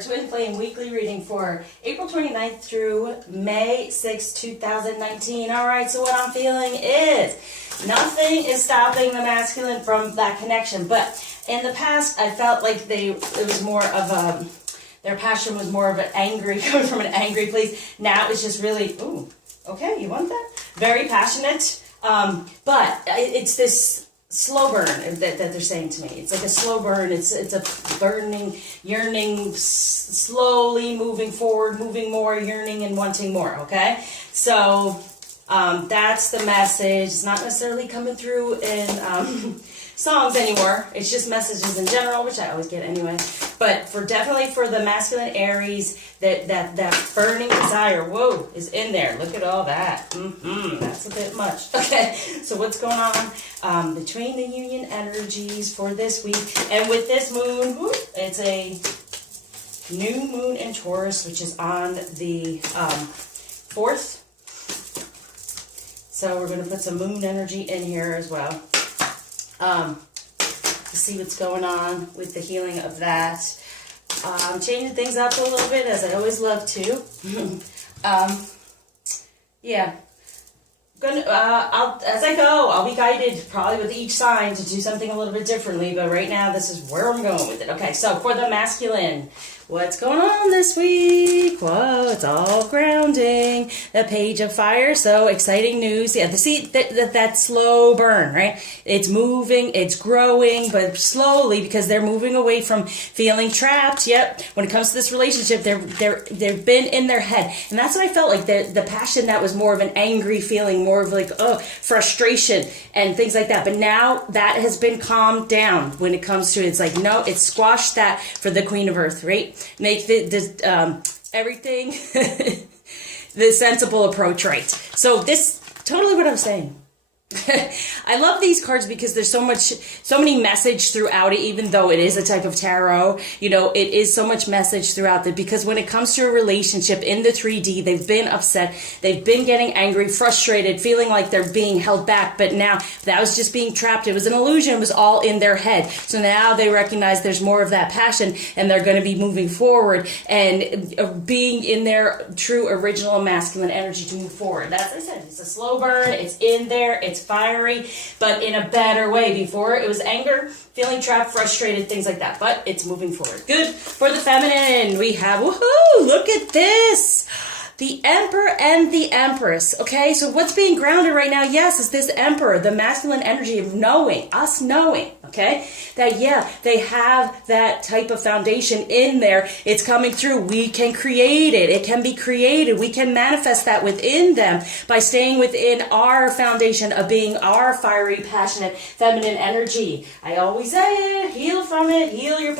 Twin Flame weekly reading for April 29th through May 6, 2019. All right, so what I'm feeling is nothing is stopping the masculine from that connection. But in the past, I felt like it was more of their passion was more of an angry, coming from an angry place. Now it's just really, ooh, okay, you want that? Very passionate. But it's this slow burn that they're saying to me. It's like a slow burn. It's a burning, yearning, slowly moving forward, moving more, yearning and wanting more, okay? So that's the message. It's not necessarily coming through in songs anymore. It's just messages in general, which I always get anyway. But definitely for the masculine Aries, that burning desire, whoa, is in there. Look at all that. That's a bit much. Okay, so what's going on between the union energies for this week? And with this moon, it's a new moon in Taurus, which is on the 4th. So we're going to put some moon energy in here as well. To see what's going on with the healing of that. Changing things up a little bit, as I always love to. Yeah. As I go, I'll be guided probably with each sign to do something a little bit differently, but right now this is where I'm going with it. Okay, so for the masculine, what's going on this week? Whoa, it's all grounding. The Page of Fire, so exciting news. Yeah, see that slow burn, right? It's moving, it's growing, but slowly, because they're moving away from feeling trapped. Yep, when it comes to this relationship, they've been in their head, and that's what I felt like. The passion that was more of an angry feeling, more of like frustration and things like that. But now that has been calmed down when it comes to it. It's like, no, it's squashed that for the Queen of Earth, right? Make everything the sensible approach, right? So this totally what I was saying. I love these cards because there's so many message throughout it, even though it is a type of tarot, it is so much message throughout it, because when it comes to a relationship in the 3D, they've been upset, they've been getting angry, frustrated, feeling like they're being held back, but now that was just being trapped. It was an illusion. It was all in their head. So now they recognize there's more of that passion, and they're going to be moving forward and being in their true original masculine energy to move forward. As I said, it's a slow burn. It's in there. It's fiery, but in a better way. Before it was anger, feeling trapped, frustrated, things like that, but it's moving forward. Good. For the feminine, we have, woohoo, look at this. The Emperor and the Empress. Okay, so what's being grounded right now, yes, is this Emperor, the masculine energy of knowing, us knowing, okay, that, yeah, they have that type of foundation in there. It's coming through. We can create it. It can be created. We can manifest that within them by staying within our foundation of being our fiery, passionate, feminine energy. I always say it, heal from it, heal your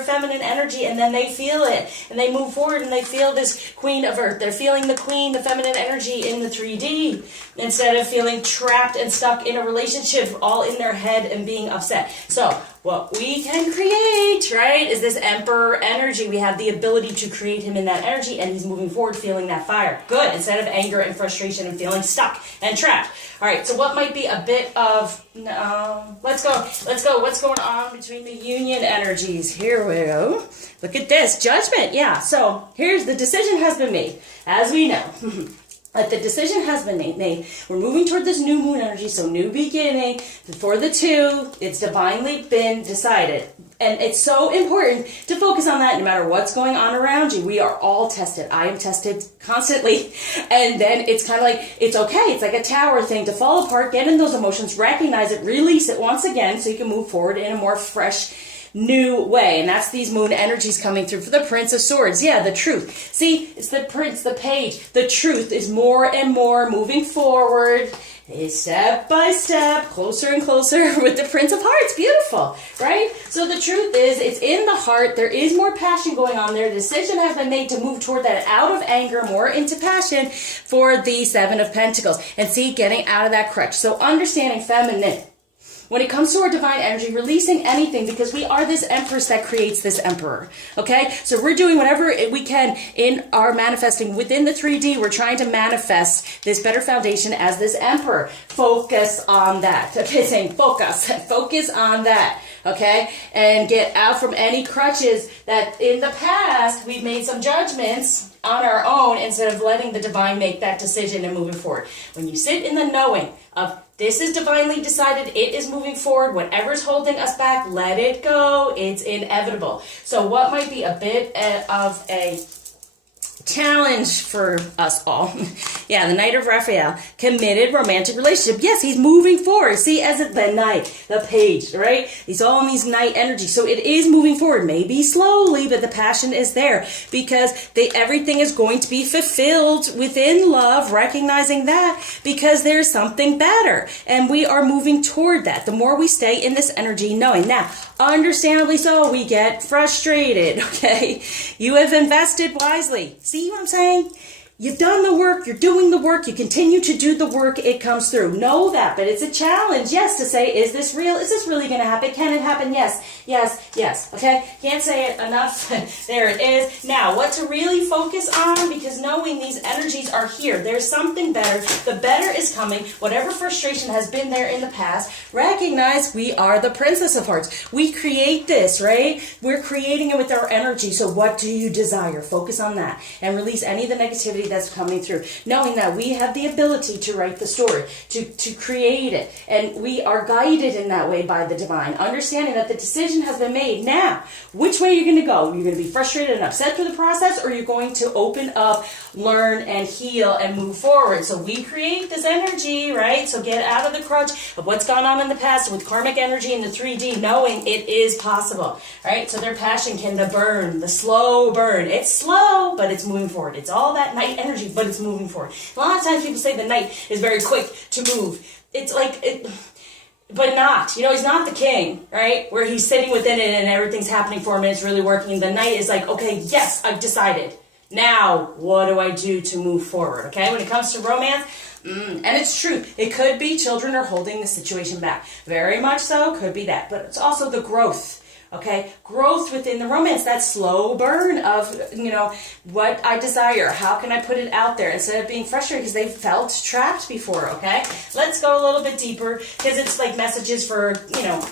feminine energy, and then they feel it, and they move forward, and they feel this Queen of Earth. They're feeling the queen, the feminine energy in the 3D, instead of feeling trapped and stuck in a relationship all in their head and being upset. So what we can create, right, is this Emperor energy. We have the ability to create him in that energy, and he's moving forward feeling that fire. Good, instead of anger and frustration and feeling stuck and trapped. All right, so what might be a bit of, let's go. What's going on between the union energies? Here we go. Look at this, Judgment. Yeah, so here's the decision has been made, as we know. But the decision has been made. We're moving toward this new moon energy, so new beginning. For the 2, it's divinely been decided. And it's so important to focus on that no matter what's going on around you. We are all tested. I am tested constantly. And then it's kind of like, it's okay. It's like a tower thing to fall apart, get in those emotions, recognize it, release it once again so you can move forward in a more fresh, new way. And that's these moon energies coming through for the Prince of Swords. Yeah, the truth. See, it's the Prince, the Page. The truth is more and more moving forward, step by step, closer and closer with the Prince of Hearts. Beautiful, right? So the truth is, it's in the heart. There is more passion going on there. The decision has been made to move toward that, out of anger, more into passion for the 7 of Pentacles. And see, getting out of that crutch. So understanding feminine. when it comes to our divine energy, releasing anything, because we are this empress that creates this emperor. Okay, so we're doing whatever we can in our manifesting within the 3D. We're trying to manifest this better foundation as this emperor. Focus on that. Okay, saying focus on that. Okay, and get out from any crutches that in the past we've made some judgments on our own instead of letting the divine make that decision and moving forward. When you sit in the knowing of this is divinely decided, it is moving forward, whatever's holding us back, let it go, it's inevitable. So what might be a bit of a challenge for us all. Yeah, the Knight of Raphael, committed romantic relationship. Yes, he's moving forward. See, as the Knight, the Page, right? He's all in these Knight energy. So it is moving forward, maybe slowly, but the passion is there because everything is going to be fulfilled within love, recognizing that because there's something better and we are moving toward that. The more we stay in this energy, knowing now, understandably so, we get frustrated, okay? You have invested wisely. See what I'm saying? You've done the work, you're doing the work, you continue to do the work, it comes through. Know that, but it's a challenge, yes, to say, is this real? Is this really going to happen? Can it happen? Yes, yes, yes, okay? Can't say it enough. There it is. Now, what to really focus on, because knowing these energies are here, there's something better. The better is coming. Whatever frustration has been there in the past, recognize we are the Princess of Hearts. We create this, right? We're creating it with our energy. So what do you desire? Focus on that and release any of the negativity that's coming through, knowing that we have the ability to write the story, to create it, and we are guided in that way by the divine, understanding that the decision has been made. Now, which way are you going to go? You're going to be frustrated and upset through the process, or you're going to open up, learn, and heal, and move forward. So we create this energy, right? So get out of the crutch of what's gone on in the past with karmic energy in the 3D, knowing it is possible, right? So their passion can the slow burn. It's slow, but it's moving forward. It's all that Knight energy, but it's moving forward. A lot of times people say the Knight is very quick to move. It's like it, but not. You know, he's not the king, right? Where he's sitting within it and everything's happening for him and it's really working. The Knight is like, okay, yes, I've decided. Now, what do I do to move forward? Okay, when it comes to romance, and it's true, it could be children are holding the situation back. Very much so, could be that. But it's also the growth. Okay, growth within the romance, that slow burn of, you know, what I desire. How can I put it out there instead of being frustrated because they felt trapped before, okay? Let's go a little bit deeper because it's like messages for, you know,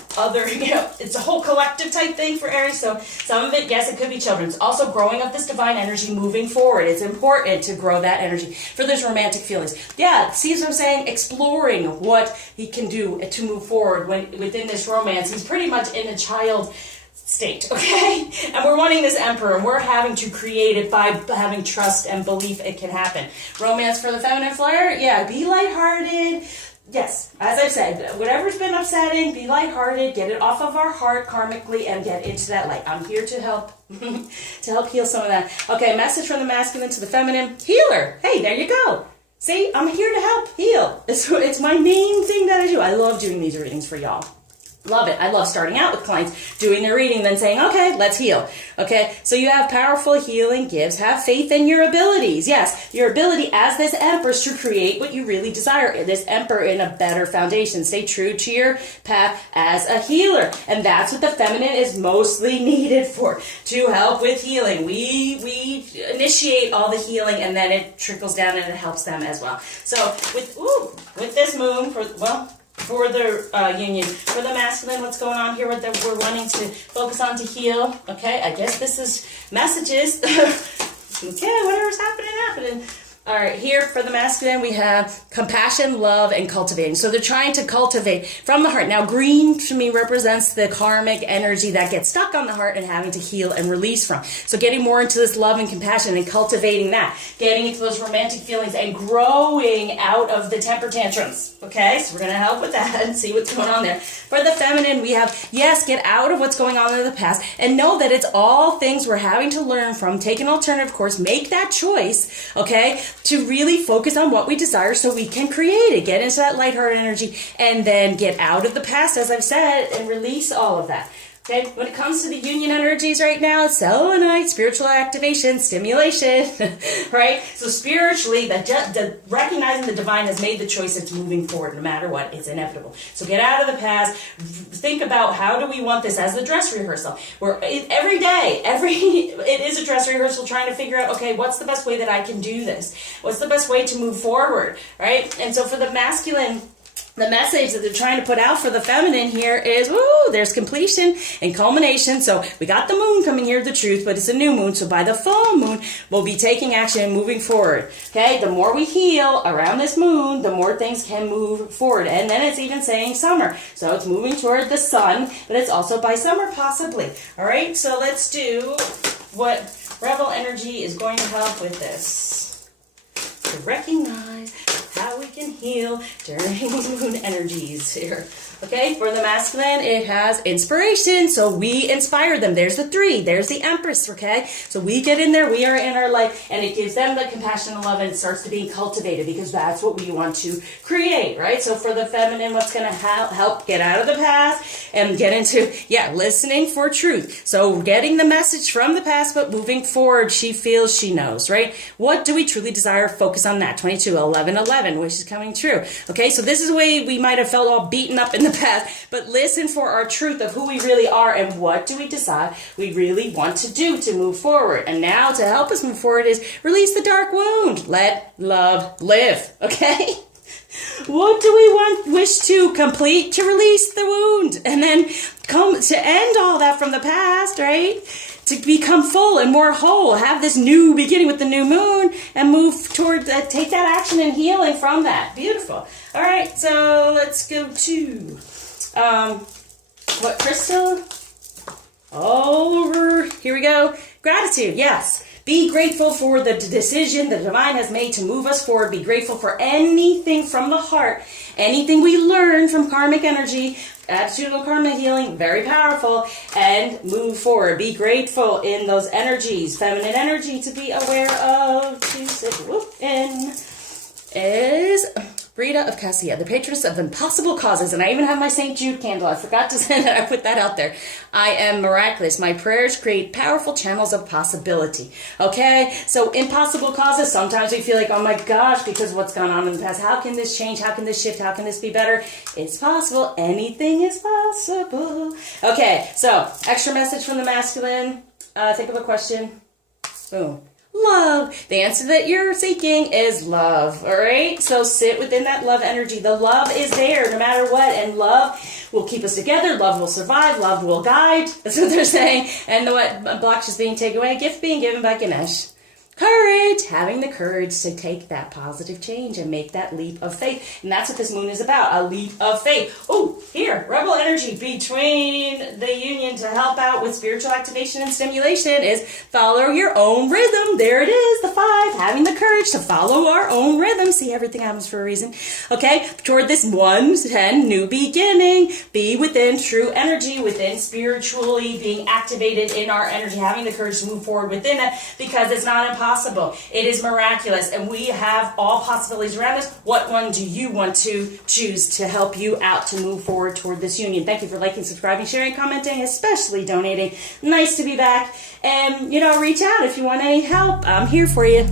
it's a whole collective type thing for Aries. So some of it, yes, it could be children's. Also growing up this divine energy moving forward. It's important to grow that energy for those romantic feelings. Yeah, see what I'm saying? Exploring what he can do to move forward within this romance. He's pretty much in a child state, okay? And we're wanting this emperor, and we're having to create it by having trust and belief it can happen. Romance for the feminine flyer, yeah, be lighthearted. Yes, as I've said, whatever's been upsetting, be lighthearted, get it off of our heart karmically, and get into that light. I'm here to help, to help heal some of that. Okay, message from the masculine to the feminine. Healer, hey, there you go. See, I'm here to help heal. It's my main thing that I do. I love doing these readings for y'all. Love it. I love starting out with clients, doing their reading, then saying, okay, let's heal. Okay, so you have powerful healing gifts. Have faith in your abilities. Yes, your ability as this empress to create what you really desire. This emperor in a better foundation. Stay true to your path as a healer. And that's what the feminine is mostly needed for, to help with healing. We initiate all the healing and then it trickles down and it helps them as well. So with this moon, for the union, for the masculine, what's going on here? What we're wanting to focus on to heal. Okay, I guess this is messages. Okay, whatever's happening. All right, here for the masculine, we have compassion, love, and cultivating. So they're trying to cultivate from the heart. Now, green to me represents the karmic energy that gets stuck on the heart and having to heal and release from. So getting more into this love and compassion and cultivating that. Getting into those romantic feelings and growing out of the temper tantrums. Okay, so we're going to help with that and see what's going on there. For the feminine, we have, yes, get out of what's going on in the past and know that it's all things we're having to learn from. Take an alternative course. Make that choice, okay, to really focus on what we desire so we can create it. Get into that lighthearted energy and then get out of the past, as I've said, and release all of that. Okay, when it comes to the union energies right now, selenite, spiritual activation, stimulation, right? So spiritually, the recognizing the divine has made the choice. It's moving forward no matter what. It's inevitable. So get out of the past. Think about how do we want this as the dress rehearsal. Every day, it is a dress rehearsal trying to figure out, okay, what's the best way that I can do this? What's the best way to move forward, right? And so for the masculine, the message that they're trying to put out for the feminine here is, woo, there's completion and culmination. So we got the moon coming here, the truth, but it's a new moon. So by the full moon, we'll be taking action and moving forward. Okay, the more we heal around this moon, the more things can move forward. And then it's even saying summer. So it's moving toward the sun, but it's also by summer possibly. All right, so let's do what Rebel Energy is going to help with this. To recognize how we can heal during these moon energies here. Okay, for the masculine, it has inspiration, so we inspire them. There's the 3, there's the Empress, okay? So we get in there, we are in our light, and it gives them the compassion and love, and it starts to be cultivated, because that's what we want to create, right? So for the feminine, what's going to help get out of the past and get into, listening for truth. So getting the message from the past, but moving forward, she feels, she knows, right? What do we truly desire? Focus on that. 22, 11, 11, which is coming true. Okay, so this is the way we might have felt all beaten up in the past, but listen for our truth of who we really are and what do we decide we really want to do to move forward. And now to help us move forward is release the dark wound. Let love live. Okay? What do we wish to complete? To release the wound and then come to end all that from the past, right? To become full and more whole, have this new beginning with the new moon and move toward that, take that action and healing from that. Beautiful. All right, so let's go to what crystal? All over. Here we go. Gratitude. Yes. Be grateful for the decision the divine has made to move us forward. Be grateful for anything from the heart, anything we learn from karmic energy, attitudinal karma healing, very powerful, and move forward. Be grateful in those energies, feminine energy to be aware of. To sit in is Rita of Cassia, the patroness of impossible causes. And I even have my St. Jude candle. I forgot to say that. I put that out there. I am miraculous. My prayers create powerful channels of possibility. Okay? So impossible causes, sometimes we feel like, oh my gosh, because of what's gone on in the past, how can this change? How can this shift? How can this be better? It's possible. Anything is possible. Okay, so extra message from the masculine. Think of a question. Boom. Love. The answer that you're seeking is love. All right? So sit within that love energy. The love is there no matter what. And love will keep us together. Love will survive. Love will guide. That's what they're saying. And what blocks is being taken away. Gift being given by Ganesh. Courage, having the courage to take that positive change and make that leap of faith. And that's what this moon is about, a leap of faith. Oh, here, rebel energy between the union to help out with spiritual activation and stimulation is follow your own rhythm. There it is, the 5, having the courage to follow our own rhythm. See, everything happens for a reason. Okay, toward this 110 new beginning, be within true energy, within spiritually being activated in our energy, having the courage to move forward within that, because it's not impossible. It is miraculous, and we have all possibilities around us. What one do you want to choose to help you out to move forward toward this union? Thank you for liking, subscribing, sharing, commenting, especially donating. Nice to be back. And, reach out if you want any help. I'm here for you.